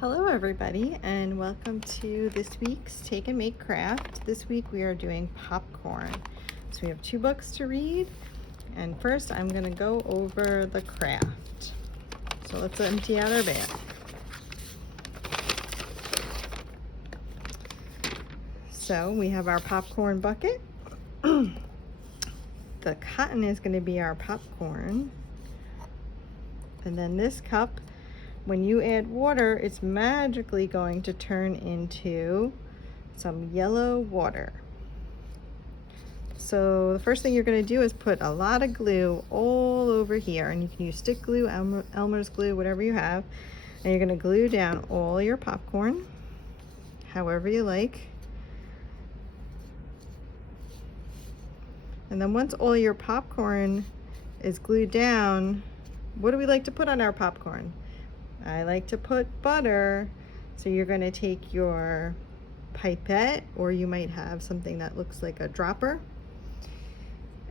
Hello everybody, and welcome to this week's Take and Make Craft. This week we are doing popcorn. So we have 2 books to read, and first I'm going to go over the craft. So let's empty out our bag. So we have our popcorn bucket. The cotton is going to be our popcorn. And then this cup, when you add water, it's magically going to turn into some yellow water. So the first thing you're going to do is put a lot of glue all over here, and you can use stick glue, Elmer's glue, whatever you have, and you're going to glue down all your popcorn however you like. And then once all your popcorn is glued down, what do we like to put on our popcorn? I like to put butter. So you're going to take your pipette, or you might have something that looks like a dropper,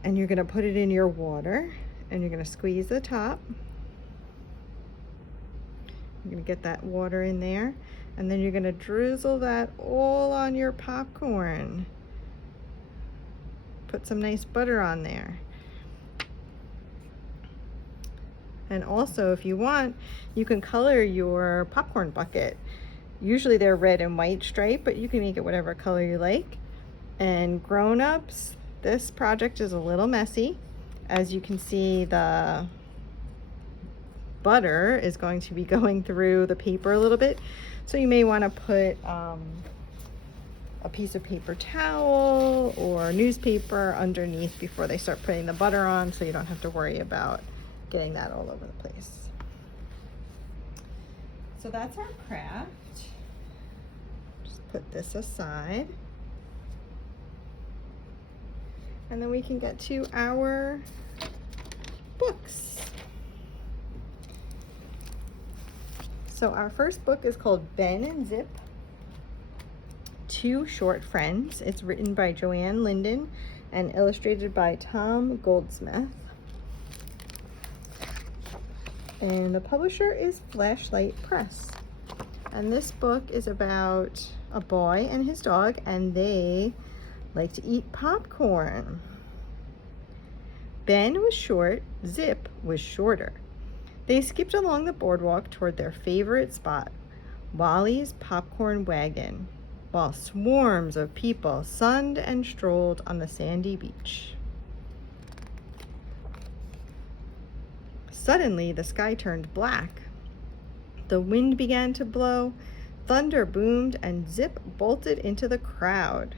and you're going to put it in your water, and you're going to squeeze the top. You're going to get that water in there, and then you're going to drizzle that all on your popcorn. Put some nice butter on there. And also, if you want, you can color your popcorn bucket. Usually they're red and white striped, but you can make it whatever color you like. And grown-ups, this project is a little messy. As you can see, the butter is going to be going through the paper a little bit. So you may want to put a piece of paper towel or newspaper underneath before they start putting the butter on, so you don't have to worry about getting that all over the place. So that's our craft. Just put this aside. And then we can get to our books. So our first book is called Ben and Zip, Two Short Friends. It's written by Joanne Linden and illustrated by Tom Goldsmith. And the publisher is Flashlight Press. And this book is about a boy and his dog, and they like to eat popcorn. Ben was short, Zip was shorter. They skipped along the boardwalk toward their favorite spot, Wally's popcorn wagon, while swarms of people sunned and strolled on the sandy beach. Suddenly, the sky turned black. The wind began to blow, thunder boomed, and Zip bolted into the crowd.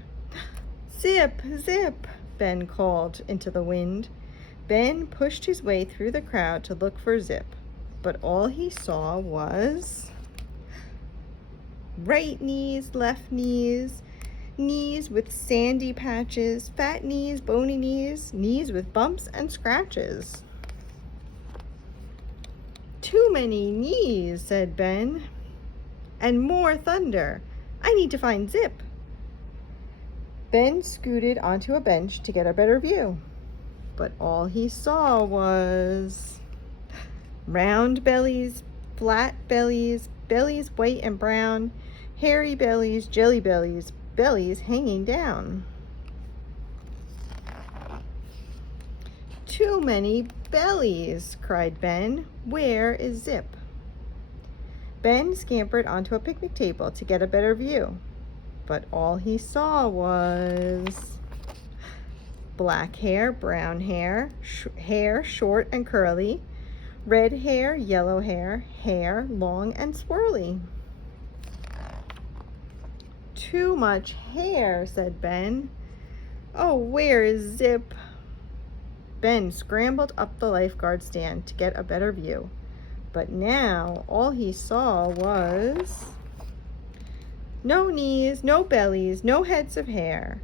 "Zip, Zip," Ben called into the wind. Ben pushed his way through the crowd to look for Zip, but all he saw was right knees, left knees, knees with sandy patches, fat knees, bony knees, knees with bumps and scratches. "Too many knees," said Ben, "and more thunder. I need to find Zip." Ben scooted onto a bench to get a better view, but all he saw was round bellies, flat bellies, bellies white and brown, hairy bellies, jelly bellies, bellies hanging down. "Too many bellies," cried Ben. "Where is Zip?" Ben scampered onto a picnic table to get a better view, but all he saw was black hair, brown hair, hair short and curly, red hair, yellow hair, hair long and swirly. "Too much hair," said Ben. "Oh, where is Zip?" Ben scrambled up the lifeguard stand to get a better view, but now all he saw was no knees, no bellies, no heads of hair,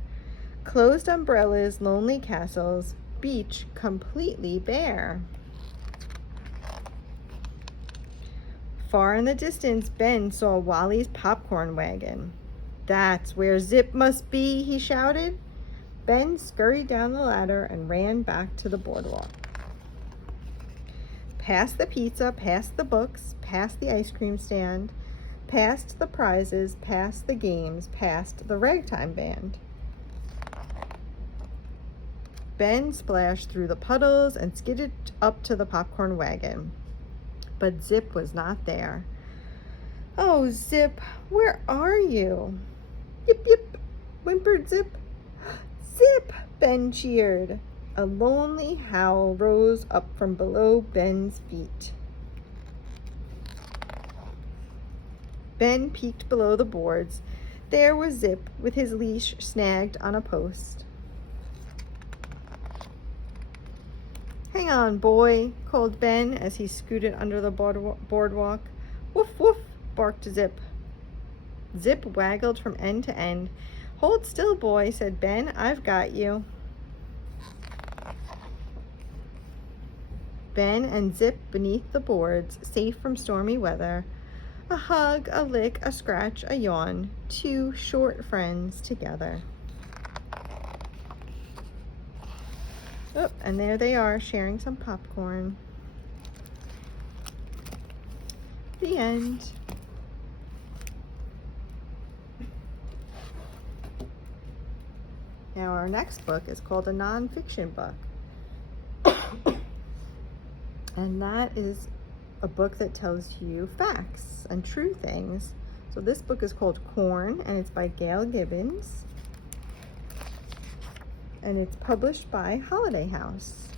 closed umbrellas, lonely castles, beach completely bare. Far in the distance, Ben saw Wally's popcorn wagon. "That's where Zip must be," he shouted. Ben scurried down the ladder and ran back to the boardwalk. Past the pizza, past the books, past the ice cream stand, past the prizes, past the games, past the ragtime band. Ben splashed through the puddles and skidded up to the popcorn wagon. But Zip was not there. "Oh, Zip, where are you?" "Yip, yip," whimpered Zip. "Zip!" Ben cheered. A lonely howl rose up from below Ben's feet. Ben peeked below the boards. There was Zip with his leash snagged on a post. "Hang on, boy," called Ben as he scooted under the boardwalk. "Woof, woof," barked Zip. Zip waggled from end to end. "Hold still, boy," said Ben. "I've got you." Ben and Zip beneath the boards, safe from stormy weather. A hug, a lick, a scratch, a yawn. Two short friends together. Oh, and there they are, sharing some popcorn. The end. Now our next book is called a nonfiction book. And that is a book that tells you facts and true things. So this book is called Corn, and it's by Gail Gibbons. And it's published by Holiday House.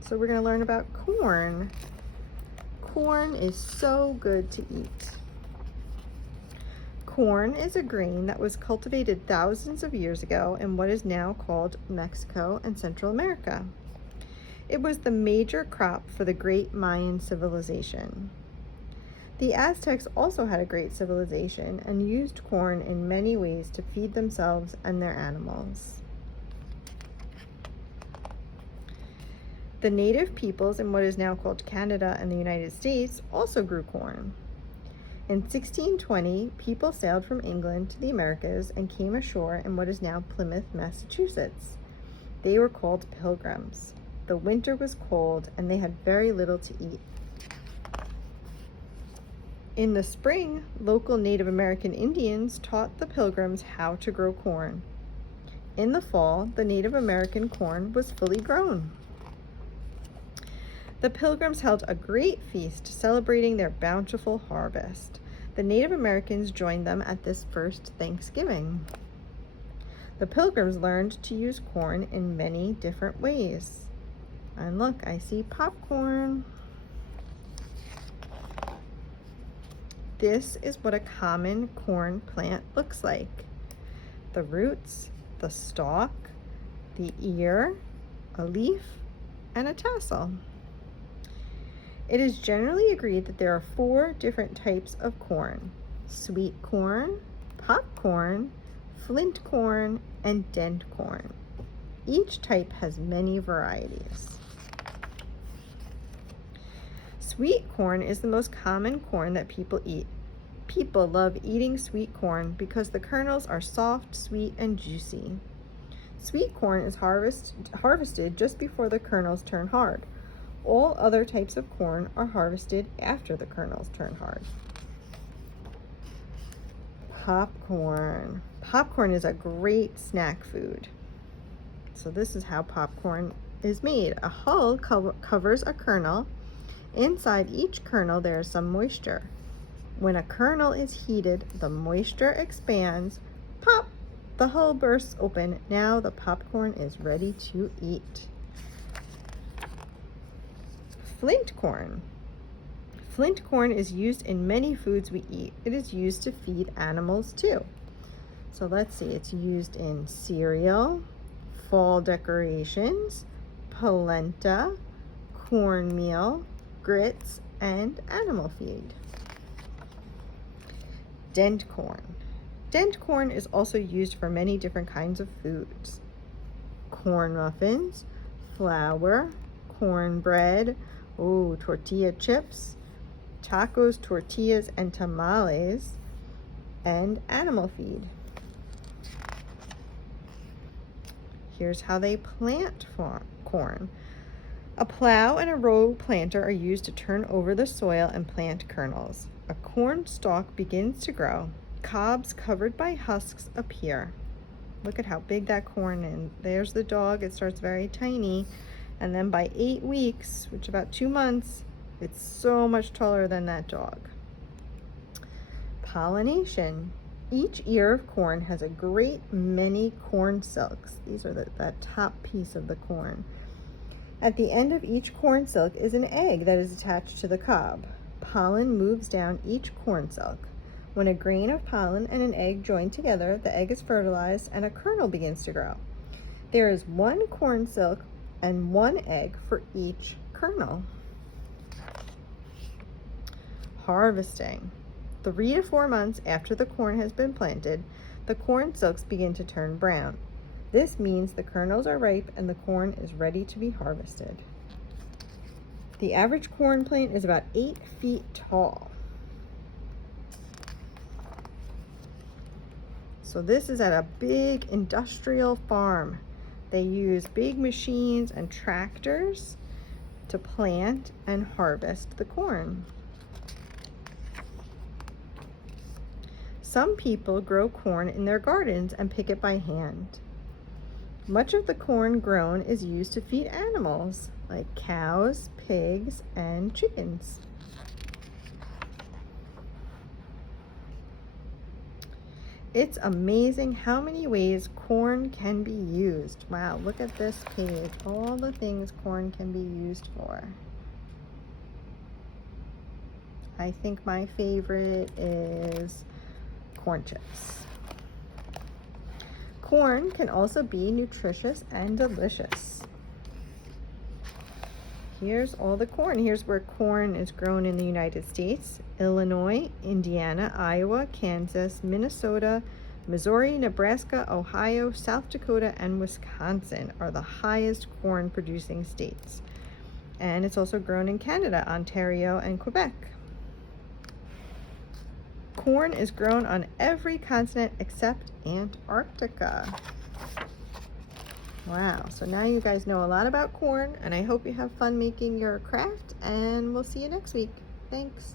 So we're going to learn about corn. Corn is so good to eat. Corn is a grain that was cultivated thousands of years ago in what is now called Mexico and Central America. It was the major crop for the great Mayan civilization. The Aztecs also had a great civilization and used corn in many ways to feed themselves and their animals. The native peoples in what is now called Canada and the United States also grew corn. In 1620, people sailed from England to the Americas and came ashore in what is now Plymouth, Massachusetts. They were called Pilgrims. The winter was cold and they had very little to eat. In the spring, local Native American Indians taught the Pilgrims how to grow corn. In the fall, the Native American corn was fully grown. The Pilgrims held a great feast celebrating their bountiful harvest. The Native Americans joined them at this first Thanksgiving. The Pilgrims learned to use corn in many different ways. And look, I see popcorn. This is what a common corn plant looks like. The roots, the stalk, the ear, a leaf, and a tassel. It is generally agreed that there are 4 different types of corn: sweet corn, popcorn, flint corn, and dent corn. Each type has many varieties. Sweet corn is the most common corn that people eat. People love eating sweet corn because the kernels are soft, sweet, and juicy. Sweet corn is harvested just before the kernels turn hard. All other types of corn are harvested after the kernels turn hard. Popcorn. Popcorn is a great snack food. So this is how popcorn is made. A hull covers a kernel. Inside each kernel there is some moisture. When a kernel is heated, the moisture expands. Pop! The hull bursts open. Now the popcorn is ready to eat. Flint corn. Flint corn is used in many foods we eat. It is used to feed animals too. So let's see, it's used in cereal, fall decorations, polenta, cornmeal, grits, and animal feed. Dent corn. Dent corn is also used for many different kinds of foods. Corn muffins, flour, cornbread, tortilla chips, tacos, tortillas, and tamales, and animal feed. Here's how they plant corn. A plow and a row planter are used to turn over the soil and plant kernels. a corn stalk begins to grow. Cobs covered by husks appear. Look at how big that corn is. There's the dog. It starts very tiny. And then by 8 weeks, which is about 2 months, it's so much taller than that dog. Pollination. Each ear of corn has a great many corn silks. These are that top piece of the corn. At the end of each corn silk is an egg that is attached to the cob. Pollen moves down each corn silk. When a grain of pollen and an egg join together, the egg is fertilized and a kernel begins to grow. There is 1 corn silk and 1 egg for each kernel. Harvesting. 3 to 4 months after the corn has been planted, the corn silks begin to turn brown. This means the kernels are ripe and the corn is ready to be harvested. The average corn plant is about 8 feet tall. So this is at a big industrial farm. They use big machines and tractors to plant and harvest the corn. Some people grow corn in their gardens and pick it by hand. Much of the corn grown is used to feed animals like cows, pigs, and chickens. It's amazing how many ways corn can be used. Wow, look at this page. All the things corn can be used for. I think my favorite is corn chips. Corn can also be nutritious and delicious. Here's all the corn. Here's where corn is grown in the United States. Illinois, Indiana, Iowa, Kansas, Minnesota, Missouri, Nebraska, Ohio, South Dakota, and Wisconsin are the highest corn producing states. And it's also grown in Canada, Ontario, and Quebec. Corn is grown on every continent except Antarctica. Wow, so now you guys know a lot about corn, and I hope you have fun making your craft, and we'll see you next week. Thanks.